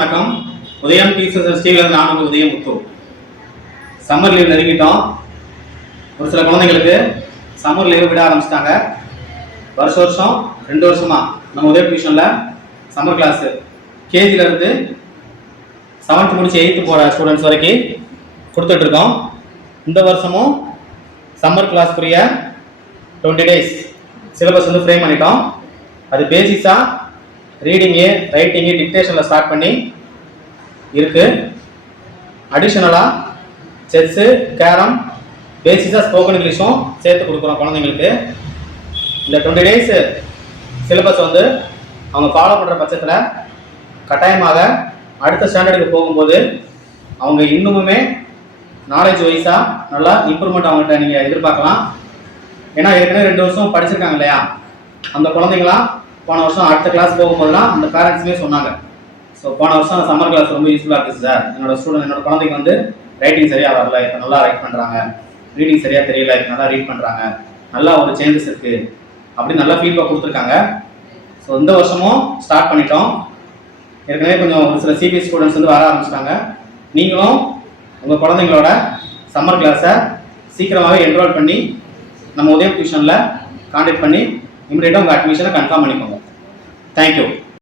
வணக்கம். உதயம் டீச்சர்ஸ் ஸ்டீவில் நான் உங்கள் உதயமுத்து. Summer leave நெருங்கிட்டோம். ஒரு சில குழந்தைங்களுக்கு சம்மர் லீவ் விட ஆரம்பிச்சிட்டாங்க. வருஷம் 2 வருஷமா நம்ம உதயம் டியூஷனில் சம்மர் கிளாஸ் கேஜிலேருந்து 7th முடிச்சு 8th போகிற ஸ்டூடெண்ட்ஸ் வரைக்கும் கொடுத்துட்ருக்கோம். இந்த வருஷமும் சம்மர் கிளாஸ்க்குரிய 20 days சிலபஸ் வந்து ஃப்ரேம் பண்ணிட்டோம். அது பேசிக்ஸாக ரீடிங்கு, ரைட்டிங்கு, டிக்டேஷனில் ஸ்டார்ட் பண்ணி இருக்குது. அடிஷ்னலாக செஸ்ஸு, கேரம், பேசிக்ஸாக ஸ்போக்கன் இங்கிலீஷும் சேர்த்து கொடுக்குறோம் குழந்தைங்களுக்கு. இந்த 20 days சிலபஸ் வந்து அவங்க ஃபாலோ பண்ணுற பட்சத்தில் கட்டாயமாக அடுத்த ஸ்டாண்டர்டுக்கு போகும்போது அவங்க இன்னுமுமே நாலேஜ் வைஸாக நல்லா இம்ப்ரூவ்மெண்ட் அவங்கள்ட்ட நீங்கள் எதிர்பார்க்கலாம். ஏன்னா ஏற்கனவே 2 வருஷம் படிச்சிருக்காங்க இல்லையா, அந்த குழந்தைங்களாம் போன வருஷம் அடுத்த கிளாஸ் போகும்போதுலாம் அந்த பேரண்ட்ஸுமே சொன்னாங்க, ஸோ போன வருஷம் சம்மர் கிளாஸ் ரொம்ப யூஸ்ஃபுல்லாக இருக்குது சார், என்னோட குழந்தைங்க வந்து ரைட்டிங் சரியாக வரல, இப்போ நல்லா ரைட் பண்ணுறாங்க, ரீடிங் சரியாக தெரியல, இப்போ நல்லா ரீட் பண்ணுறாங்க, நல்லா ஒரு சேஞ்சஸ் இருக்குது அப்படின்னு நல்லா ஃபீட்பேக் கொடுத்துருக்காங்க. ஸோ இந்த வருஷமும் ஸ்டார்ட் பண்ணிட்டோம். ஏற்கனவே கொஞ்சம் ஒரு சில சிபிஎஸ் ஸ்டூடெண்ட்ஸ் வந்து வர ஆரம்பிச்சிட்டாங்க. நீங்களும் உங்கள் குழந்தைங்களோட சம்மர் கிளாஸை சீக்கிரமாகவே என்ரோல் பண்ணி நம்ம உதயம் டியூஷனில் கான்டாக்ட் பண்ணி இமிடியேட்டாக உங்கள் அட்மிஷனை கன்ஃபார்ம் பண்ணிக்கோங்க. தேங்க்யூ.